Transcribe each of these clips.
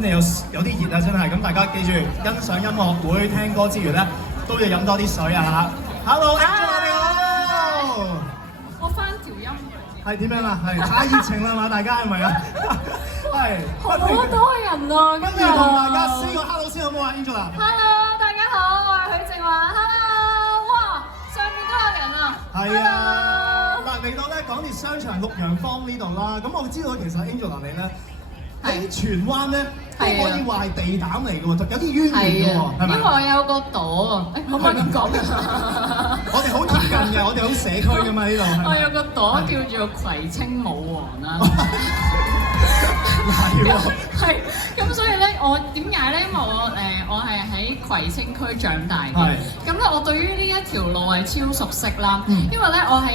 天氣有啲熱啊，真係咁大家記住欣賞音樂會、聽歌之餘咧，都要飲多啲水啊嚇。Hello Angela 你好，我翻條音係點樣啊？係太熱情啦嘛，大家係咪啊？係好多人啊，跟住同大家 say 個 hello 先好唔好啊 Angela？Hello， 大家好，我係許靖華。Hello， 哇，上面都有人啊。係啊，嗱嚟到咧港鐵商場綠楊坊呢度啦，咁我知道其實 Angela 你咧喺荃灣咧都可以話係地膽嚟嘅喎，有啲淵源嘅喎，係咪？因為我有個朵啊，可唔可以咁講啊？我哋好貼近嘅，我哋好社區㗎嘛呢度。我有個朵叫做葵青舞王啦。係咁所以咧，我點解咧？因為我係喺葵青區長大嘅，咁咧我對於呢一條路係超熟悉啦。因為咧，我係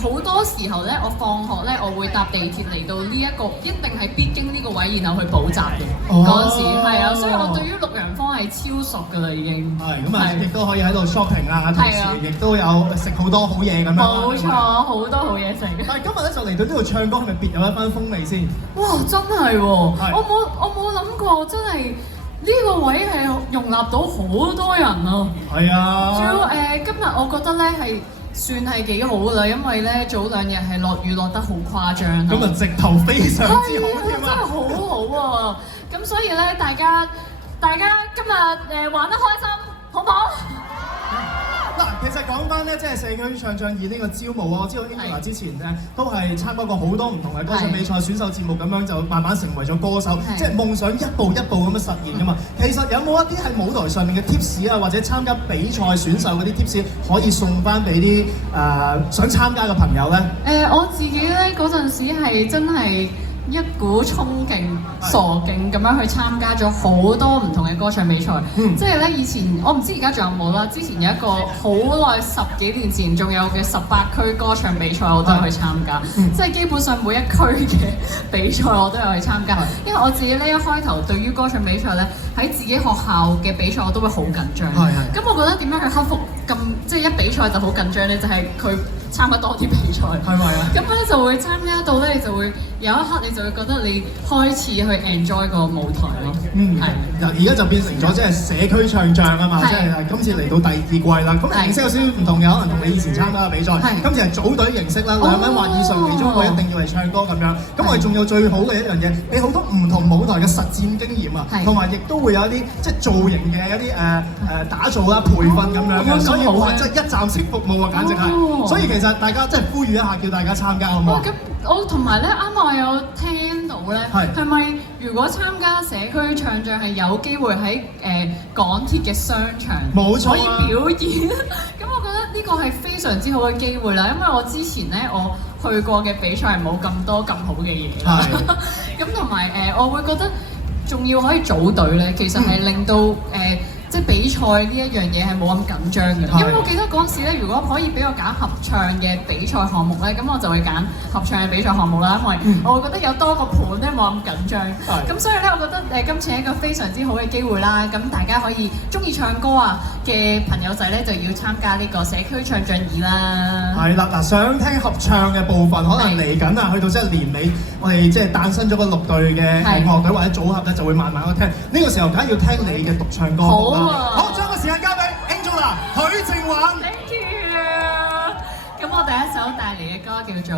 好多時候咧，我放學咧，我會搭地鐵嚟到呢一個，一定係必經呢個位，然後去補習嘅嗰陣時，係啊，所以我對於綠楊坊係超熟㗎啦已經。係咁啊，亦都可以喺度 shopping 啊，同時亦都有食好多好嘢咁樣。冇錯，好多好嘢食。但係今日咧就嚟到呢度唱歌，係咪別有一番風味先？哇！真係喎，我冇諗過，真係呢個位係容納到好多人啊！係啊！仲有今日我覺得咧係算係幾好㗎啦，因為咧早兩日係落雨落得好誇張。咁啊，直頭非常之好添啊！真係好好啊！咁所以咧，大家今日玩得開心，好唔好？嗱，其實講翻咧，即係社區唱將以呢個招募啊，我知道 Angela 之前咧都係參加過好多唔同嘅歌唱比賽、選秀節目咁樣，就慢慢成為咗歌手，即係夢想一步一步咁樣實現噶嘛。其實有冇一啲喺舞台上面嘅 tips 啊，或者參加比賽選秀嗰啲 tips 可以送翻俾啲想參加嘅朋友咧？我自己咧嗰陣時係真係一股衝勁、傻勁咁樣去參加咗好多唔同嘅歌唱比賽，即係咧以前我唔知而家仲有冇啦。之前有一個好耐10幾年前仲有嘅18區歌唱比賽，我都有去參加，即係基本上每一區嘅比賽我都有去參加。因為我自己呢一開頭對於歌唱比賽咧，喺自己學校嘅比賽我都會好緊張。咁我覺得點樣去克服咁即係一比賽就好緊張咧？就係佢參加多啲比賽，係咪啊？咁咧就會參加到咧，你就會有一刻你就會覺得你開始去 enjoy 個舞台咯。係。而家就變成咗即係社區唱將啊嘛，即係今次嚟到第2季啦。咁形式有少少唔同嘅，可能同你以前參加嘅比賽。今次係組隊形式啦，2人或以上，其中一個一定要嚟唱歌咁樣。咁我哋仲有最好嘅一樣嘢，你好多唔同舞台嘅實戰經驗啊，同埋亦都會有一啲即係造型嘅一啲打造啦、培訓咁樣嘅，所以話即係一站式服務啊，簡直係。所以其實大家即係呼籲一下，叫大家參加好唔好？咁我同埋咧，啱啱我有聽到咧，係咪如果參加社區唱將係有機會喺港鐵嘅商場可以表演？咁我覺得呢個係非常之好嘅機會啦，因為我之前咧我去過嘅比賽係冇咁多咁好嘅嘢啦。咁同埋我會覺得仲要可以組隊咧，其實係令到即係比賽呢一樣嘢係冇咁緊張嘅，因為我記得嗰陣時咧，如果可以俾我揀合唱嘅比賽項目咧，咁我就會揀合唱嘅比賽項目啦，因為我會覺得有多個盤咧冇咁緊張。咁所以咧，我覺得今次係一個非常之好嘅機會啦。咁大家可以中意唱歌啊嘅朋友仔咧，就要參加呢個社區唱將2啦。係啦，嗱，想聽合唱嘅部分，可能嚟緊啊，去到即係年尾，我哋即係誕生咗個6隊嘅樂隊或者組合咧，就會慢慢去聽。呢個時候梗係要聽你嘅獨唱歌。好，將個時間交俾 Angela 許靖華。Thank you。咁我第一首帶嚟嘅歌叫做